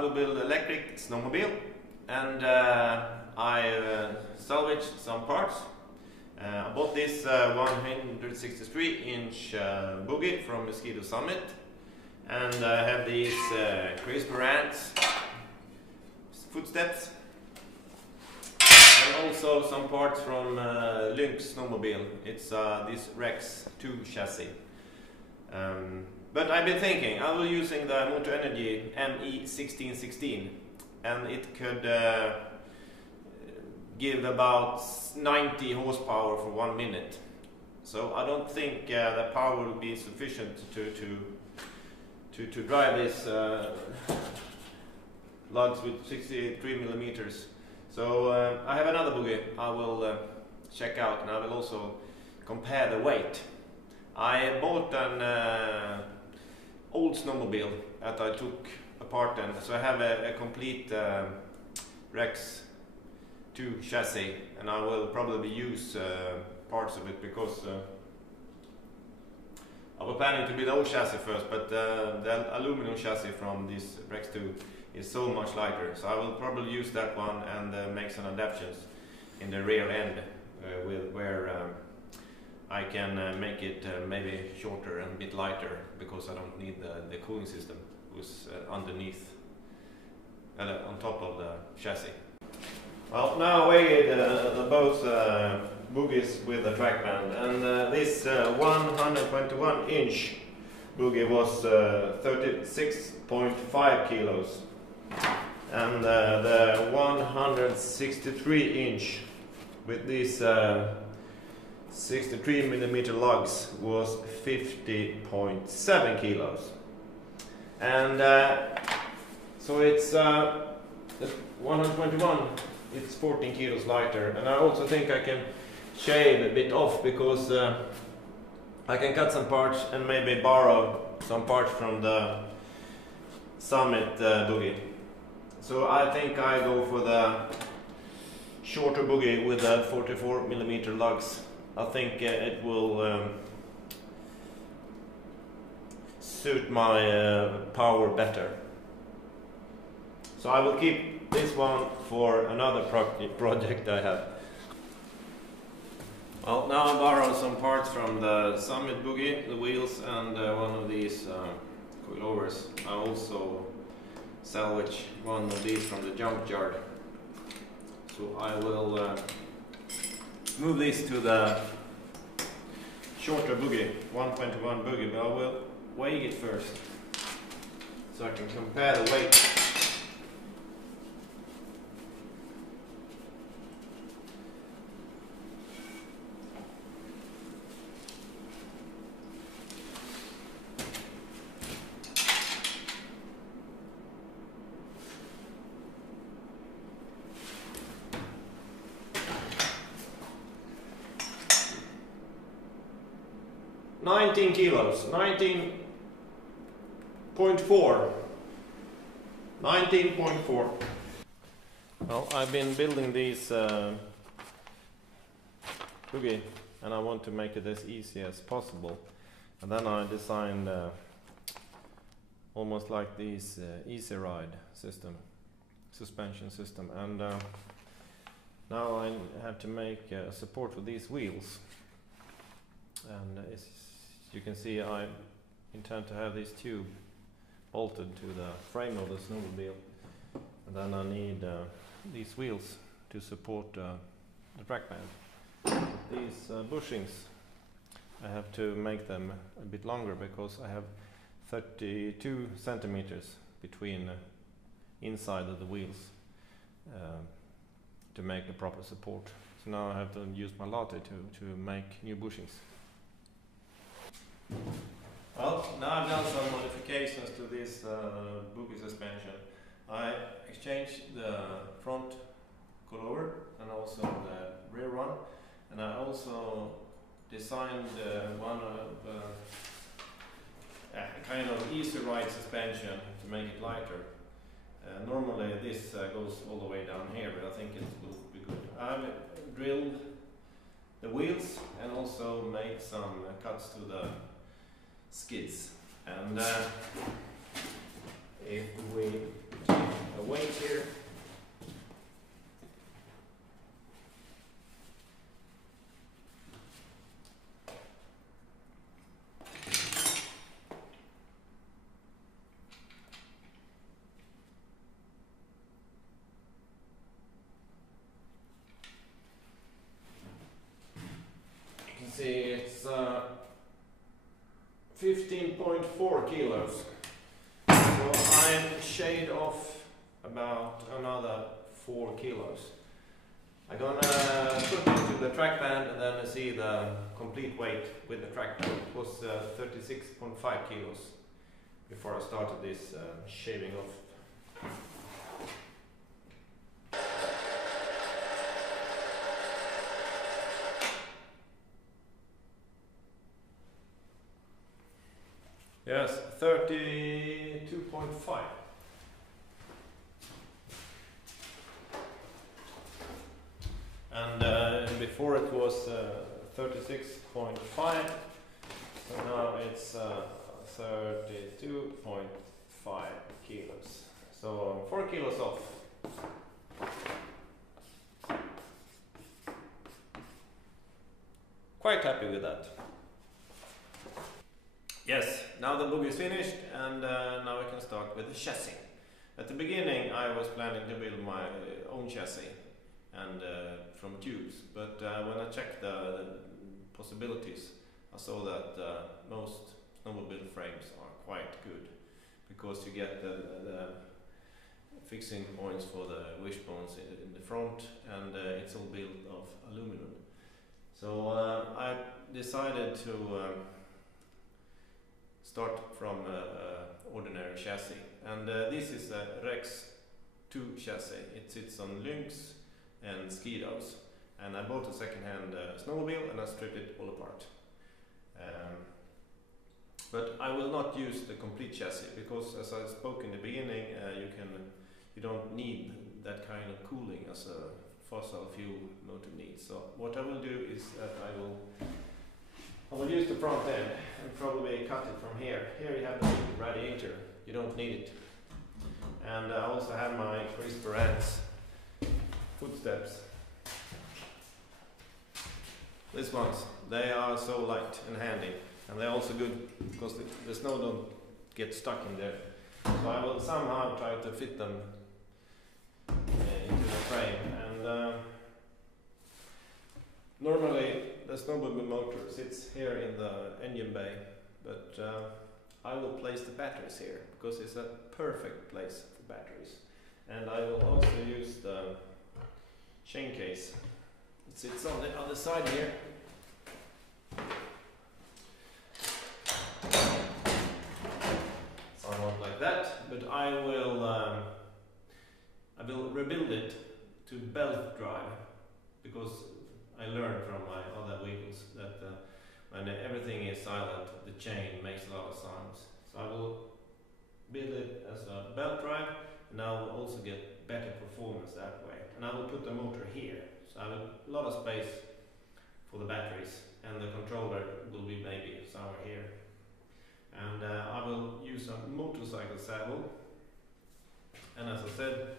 will build Electric Snowmobile, and I salvaged some parts. I bought this 163-inch Boggie from the Skidoo Summit, and I have these Chris Moran's footsteps, and also some parts from Lynx Snowmobile. It's this Rex 2 chassis. But I've been thinking I will using the Motor Energy ME1616, and it could give about 90 horsepower for 1 minute. So I don't think the power will be sufficient to drive this lugs with 63 millimeters. So I have another Boggie I will check out, and I will also compare the weight. I bought an old snowmobile that I took apart then, so I have a complete Rex 2 chassis, and I will probably use parts of it because I was planning to build the old chassis first, but the aluminum chassis from this Rex 2 is so much lighter, so I will probably use that one and make some adaptations in the rear end where I can make it maybe shorter and a bit lighter, because I don't need the cooling system who's underneath, on top of the chassis. Well, now I weighed both Boggies with the track band, and this 121-inch Boggie was 36.5 kilos, and the 163-inch with these 63 millimeter lugs was 50.7 kilos, and so it's the 121. It's 14 kilos lighter, and I also think I can shave a bit off, because I can cut some parts and maybe borrow some parts from the Summit Boggie. So I think I go for the shorter Boggie with the 44 millimeter lugs. I think it will suit my power better. So I will keep this one for another project I have. Well, now I borrowed some parts from the Summit Boggie, the wheels, and one of these coilovers. I also salvaged one of these from the junkyard. So I will move this to the shorter Boggie, 121 Boggie, but I will weigh it first so I can compare the weight. $19 kilos, 19.4. Well, I've been building these Boggie, and I want to make it as easy as possible. And then I designed almost like this easy ride system, suspension system, and now I have to make support for these wheels. And as you can see, I intend to have this tube bolted to the frame of the snowmobile, and then I need these wheels to support the track band. These bushings, I have to make them a bit longer, because I have 32 centimeters between inside of the wheels to make the proper support. So now I have to use my latte to make new bushings. Well, now I've done some modifications to this Boggie suspension. I exchanged the front coilover and also the rear one, and I also designed one of a kind of easy ride suspension to make it lighter. Normally this goes all the way down here, but I think it will be good. I've drilled the wheels and also made some cuts to the skids, and if we take the weight here. See, it's 15.4 kilos. So I shade off about another 4 kilos. I'm gonna put it into the track band and then see the complete weight with the track band. It was 36.5 kilos before I started this shaving off. Yes, 32.5. And before it was 36.5, so now it's 32.5 kilos. So 4 kilos off. Quite happy with that. Yes, now the Boggie is finished and now I can start with the chassis. At the beginning I was planning to build my own chassis and from tubes, but when I checked the possibilities I saw that most snowmobile frames are quite good because you get the fixing points for the wishbones in the front and it's all built of aluminum. So I decided to start from ordinary chassis, and this is a Rex 2 chassis. It sits on Lynx and Skidoos, and I bought a second-hand snowmobile and I stripped it all apart. But I will not use the complete chassis because, as I spoke in the beginning, you don't need that kind of cooling as a fossil fuel motor needs. So what I will do is that I will use the front end and probably cut it from here. Here you have the radiator, you don't need it. And I also have my crisper ends footsteps. These ones, they are so light and handy, and they're also good because the snow don't get stuck in there. So I will somehow try to fit them into the frame. And normally the snowmobile motor sits here in the engine bay, but I will place the batteries here because it's a perfect place for batteries. And I will also use the chain case. It sits on the other side here. Somewhat like that, but I will rebuild it to belt drive because I learned from my other vehicles that when everything is silent, the chain makes a lot of sounds. So I will build it as a belt drive, and I will also get better performance that way. And I will put the motor here, so I have a lot of space for the batteries, and the controller will be maybe somewhere here. And I will use a motorcycle saddle, and as I said,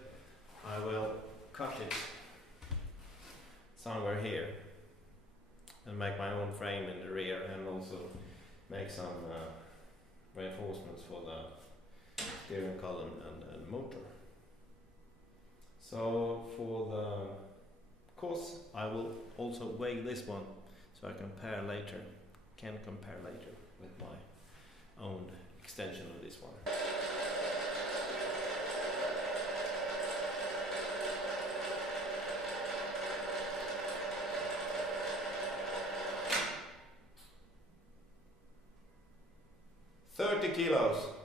I will cut it somewhere here and make my own frame in the rear, and also make some reinforcements for the steering column and motor. So for the course I will also weigh this one so I can compare later with my own extension of this one. $30 kilos.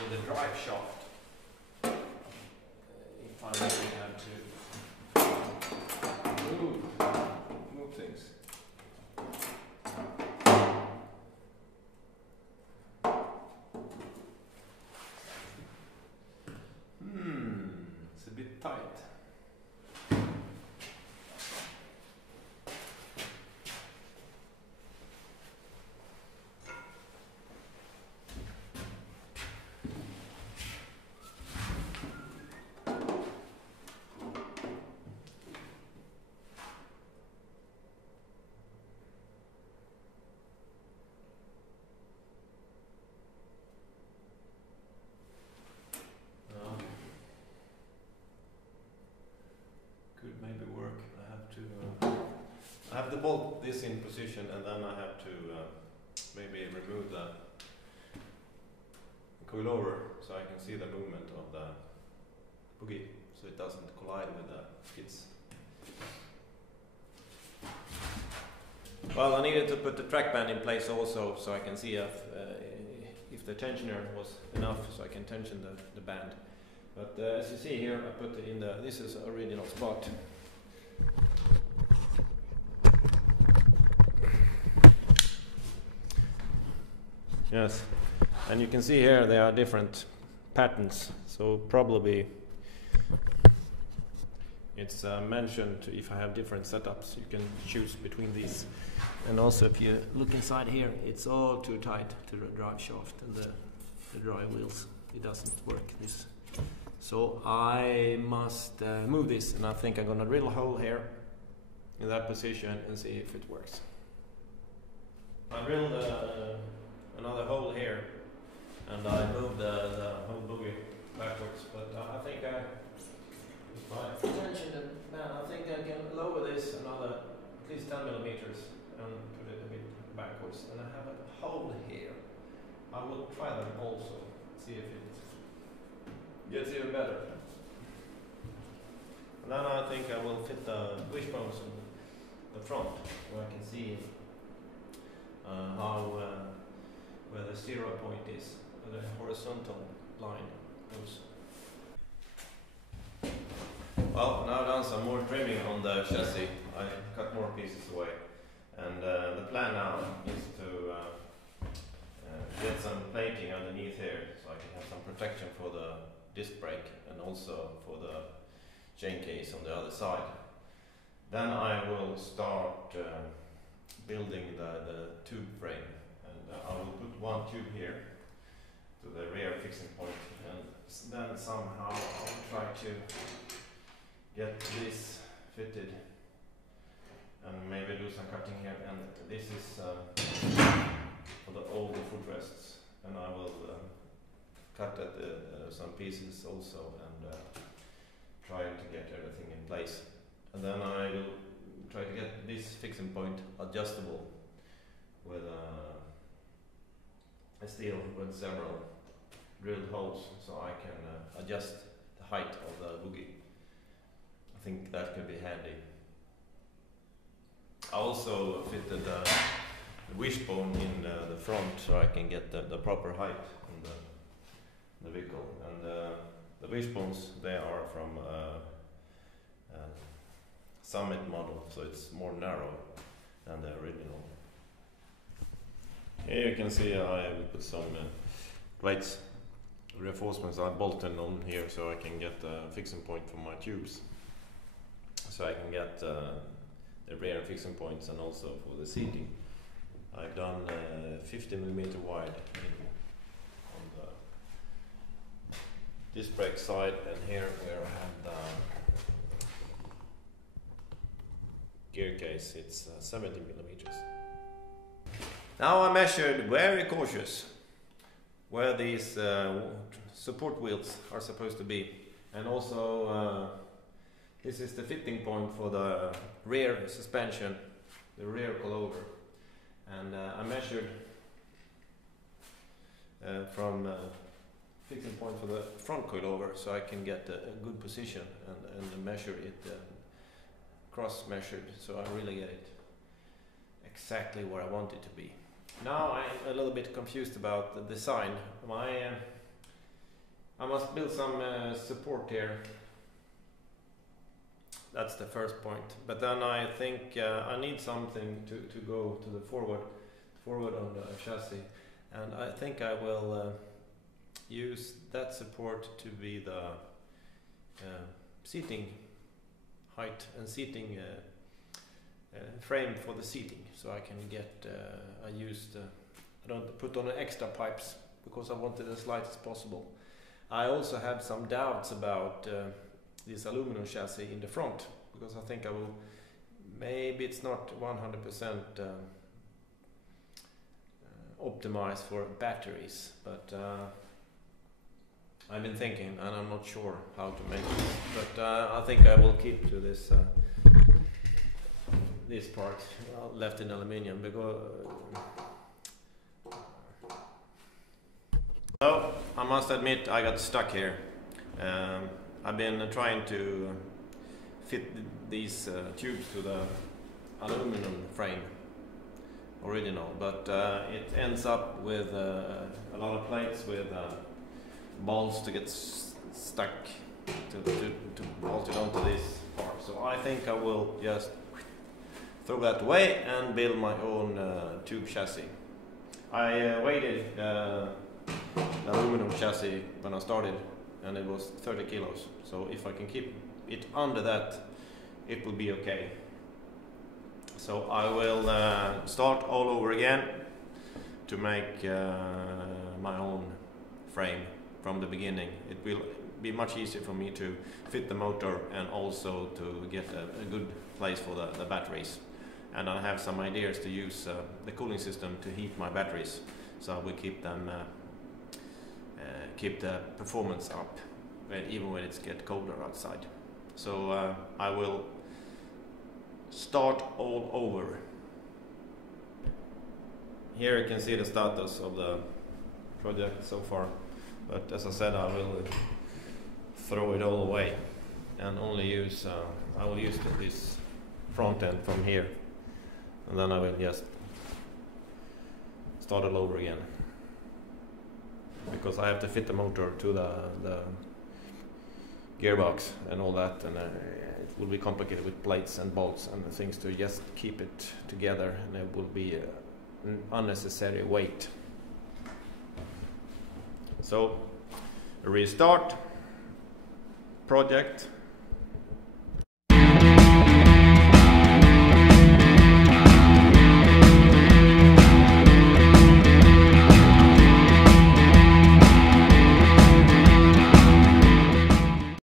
with the drive shaft. If I really have to move things. It's a bit tight. Could maybe work. I have to bolt this in position, and then I have to maybe remove the coilover so I can see the movement of the Boggie, so it doesn't collide with the skids. Well, I needed to put the track band in place also, so I can see if the tensioner was enough, so I can tension the band. But as you see here, I put it in this is original spot. Yes, and you can see here there are different patterns, so probably it's mentioned if I have different setups, you can choose between these. And also if you look inside here, it's all too tight to the drive shaft and the drive wheels. It doesn't work. So I must move this, and I think I'm gonna drill a hole here in that position and see if it works. I drilled another hole here, and I moved the whole Boggie backwards, but I think I tension the band. I think I can lower this another at least 10 millimeters and put it a bit backwards. And I have a hole here. I will try them also, see if it gets even better. And then I think I will fit the wishbones in the front, where I can see where the 0 point is, where the horizontal line goes. Well, now I've done some more trimming on the chassis. I cut more pieces away, and the plan now is to get some plating underneath here, so I can have some protection for the disc brake and also for the chain case on the other side. Then I will start building the tube frame, and I will put one tube here to the rear fixing point, and then somehow I'll try to get this fitted and maybe do some cutting here. And this is for the older footrests, and I will cut some pieces also and try to get everything in place. And then I will try to get this fixing point adjustable with a steel with several drilled holes, so I can adjust the height of the Boggie. I think that could be handy. I also fitted the wishbone in the front, so I can get the proper height on the vehicle. And the wishbones, they are from Summit model, so it's more narrow than the original. Here you can see I will put some plates, reinforcements I bolted on here, so I can get the fixing point for my tubes. So I can get the rear fixing points and also for the seating. I've done 50mm wide on the disc brake side, and here where I have the gear case, it's 70mm. Now I measured very cautious where these support wheels are supposed to be, and also this is the fitting point for the rear suspension, the rear coilover, and I measured from fixing point for the front coilover, so I can get a good position and measure it cross measured, so I really get it exactly where I want it to be. Now I'm a little bit confused about the design. My I must build some support here. That's the first point. But then I think I need something to go to the forward on the chassis, and I think I will use that support to be the seating height and seating frame for the seating, so I can get I don't put on extra pipes because I want it as light as possible. I also have some doubts about this aluminum chassis in the front, because I think I will, maybe it's not 100% optimized for batteries, but I've been thinking and I'm not sure how to make this, but I think I will keep to this this part left in aluminium, because so I must admit I got stuck here. I've been trying to fit these tubes to the aluminum frame original, but it ends up with a lot of plates with balls to get stuck to bolt it onto this part. So I think I will just throw that away and build my own tube chassis. I weighted the aluminum chassis when I started, and it was 30 kilos. So if I can keep it under that, it will be okay. So I will start all over again to make my own frame from the beginning. It will be much easier for me to fit the motor and also to get a good place for the batteries. And I have some ideas to use the cooling system to heat my batteries, so we keep them keep the performance up even when it gets colder outside. So I will start all over. Here you can see the status of the project so far, but as I said, I will throw it all away and only use I will use this front end from here, and then I will just start all over again, because I have to fit the motor to the gearbox and all that, and it will be complicated with plates and bolts and things to just keep it together, and it will be an unnecessary weight. So restart project,